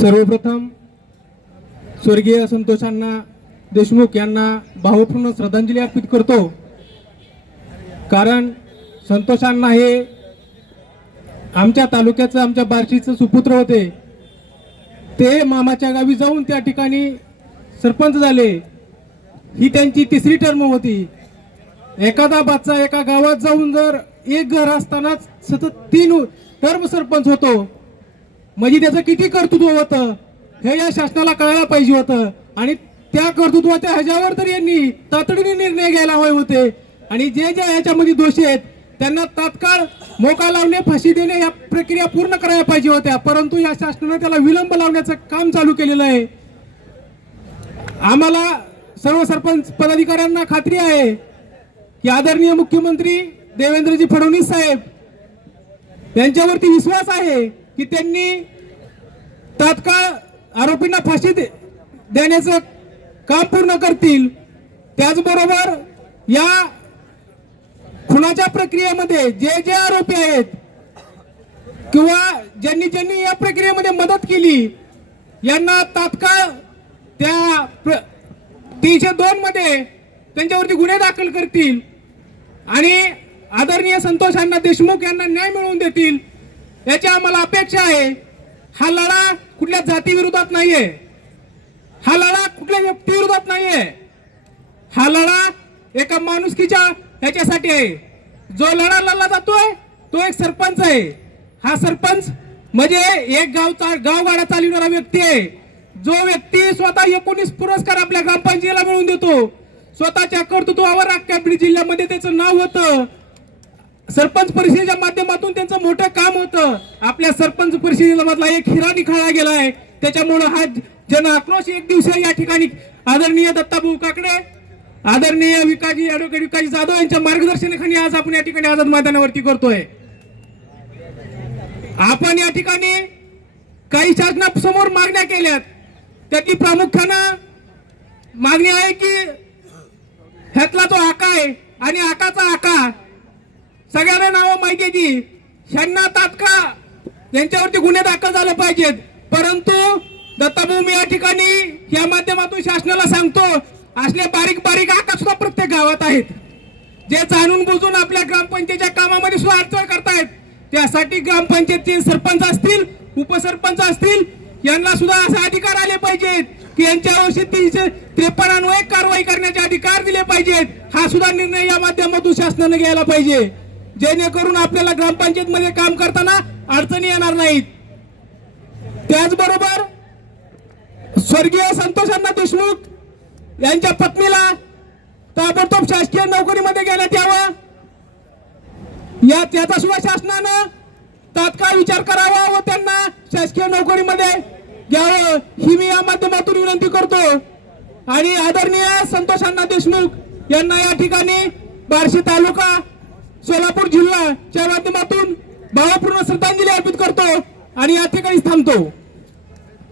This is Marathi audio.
सर्वप्रथम स्वर्गीय संतोषांना देशमुख यांना भावपूर्ण श्रद्धांजली अर्पित करतो. कारण संतोषांना हे आमच्या तालुक्याचं आमच्या बार्शीचं सुपुत्र होते. ते मामाच्या गावी जाऊन त्या ठिकाणी सरपंच झाले. ही त्यांची तिसरी टर्म होती. एखादा बादचा एका गावात जाऊन जर एक घर असतानाच सतत तीन टर्म सरपंच होतो. म्हणजे त्याचं किती कर्तृत्व होतं? हे या शासनाला कळायला पाहिजे होतं. आणि त्या कर्तृत्वाच्या ह्याच्यावर तर यांनी तातडीने निर्णय घ्यायला हवे होते. आणि जे जे याच्यामध्ये दोषी आहेत त्यांना तात्काळ मोका लावणे फाशी देणे या प्रक्रिया पूर्ण करायला पाहिजे होत्या. परंतु या शासनाने त्याला विलंब लावण्याचं काम चालू केलेलं आहे. आम्हाला सर्व सरपंच पदाधिकाऱ्यांना खात्री आहे की आदरणीय मुख्यमंत्री देवेंद्रजी फडणवीस साहेब त्यांच्यावरती विश्वास आहे की त्यांनी तात्काळ आरोपींना फाशी दे देण्याचं काम पूर्ण करतील. त्याचबरोबर या खुनाच्या प्रक्रियेमध्ये जे जे आरोपी आहेत किंवा ज्यांनी ज्यांनी या प्रक्रियेमध्ये मदत केली यांना तात्काळ त्या प्र- तीनशे दोन मध्ये त्यांच्यावरती गुन्हे दाखल करतील आणि आदरणीय संतोष अण्णा देशमुख यांना न्याय मिळवून देतील. याची आम्हाला अपेक्षा आहे. हा लढा कुठल्या जातीविरोधात नाहीये. हा लढा कुठल्या व्यक्तीविरोधात नाहीये. हा लढा एका माणुसकीच्या ह्याच्यासाठी आहे. जो लढा लढला जातोय तो एक सरपंच आहे. हा सरपंच म्हणजे एक गावचा गावगाडा चालविणारा व्यक्ती आहे. जो व्यक्ती स्वतः एकोणीस पुरस्कार आपल्या ग्रामपंचायतीला मिळवून देतो. स्वतःच्या कर्तृत्वावर अख्ख्या बीड जिल्ह्यामध्ये त्याचं नाव होतं. सरपंच परिषदेच्या माध्यमातून त्यांचं मोठं काम होतं. आपल्या सरपंच परिषदेमधला एक हिरा निखाळा गेलाय. त्याच्यामुळं हा जन आक्रोश एक दिवस या ठिकाणी आदरणीय दत्ताभाऊ काकडे आदरणीय विकाजी ॲडव्होकेट विकाजी जाधव यांच्या मार्गदर्शनाखाली आज आपण या ठिकाणी आझाद मैदानावरती करतोय. आपण या ठिकाणी काही शासनासमोर मागण्या केल्यात. त्यातली प्रामुख्यानं मागणी आहे की ह्यातला तो आका आहे आणि आकाचा आका सगळ्यांना नावं माहिती आहे ती ह्यांना तात्काळ यांच्यावरती गुन्हे दाखल झाले पाहिजेत. परंतु दत्ताभाऊ मी या ठिकाणी या माध्यमातून शासनाला सांगतो असले बारीक बारीक आका सुद्धा प्रत्येक गावात आहेत. जे जाणून बुजून आपल्या ग्रामपंचायतीच्या कामामध्ये सुद्धा अडचण करतायत त्यासाठी ग्रामपंचायतचे सरपंच असतील उपसरपंच असतील यांना सुद्धा असे अधिकार आले पाहिजेत की यांच्यावर तीनशे त्रेपन्न अन्वये कारवाई करण्याचे अधिकार दिले पाहिजेत. हा सुद्धा निर्णय या माध्यमातून शासनाने घ्यायला पाहिजे. जेणेकरून आपल्याला ग्रामपंचायत मध्ये काम करताना अडचणी येणार नाहीत. त्याचबरोबर स्वर्गीय संतोषांना देशमुख यांच्या पत्नीला ताबडतोब शासकीय नोकरीमध्ये घेण्यात यावं. या त्याचा सुद्धा शासनानं तात्काळ विचार करावा व त्यांना शासकीय नोकरीमध्ये घ्यावं. ही मी या माध्यमातून विनंती करतो. आणि आदरणीय संतोषांना देशमुख यांना या ठिकाणी बार्शी तालुका च्या माध्यमातून भावपूर्ण श्रद्धांजली अर्पित करतो आणि या ठिकाणी थांबतो.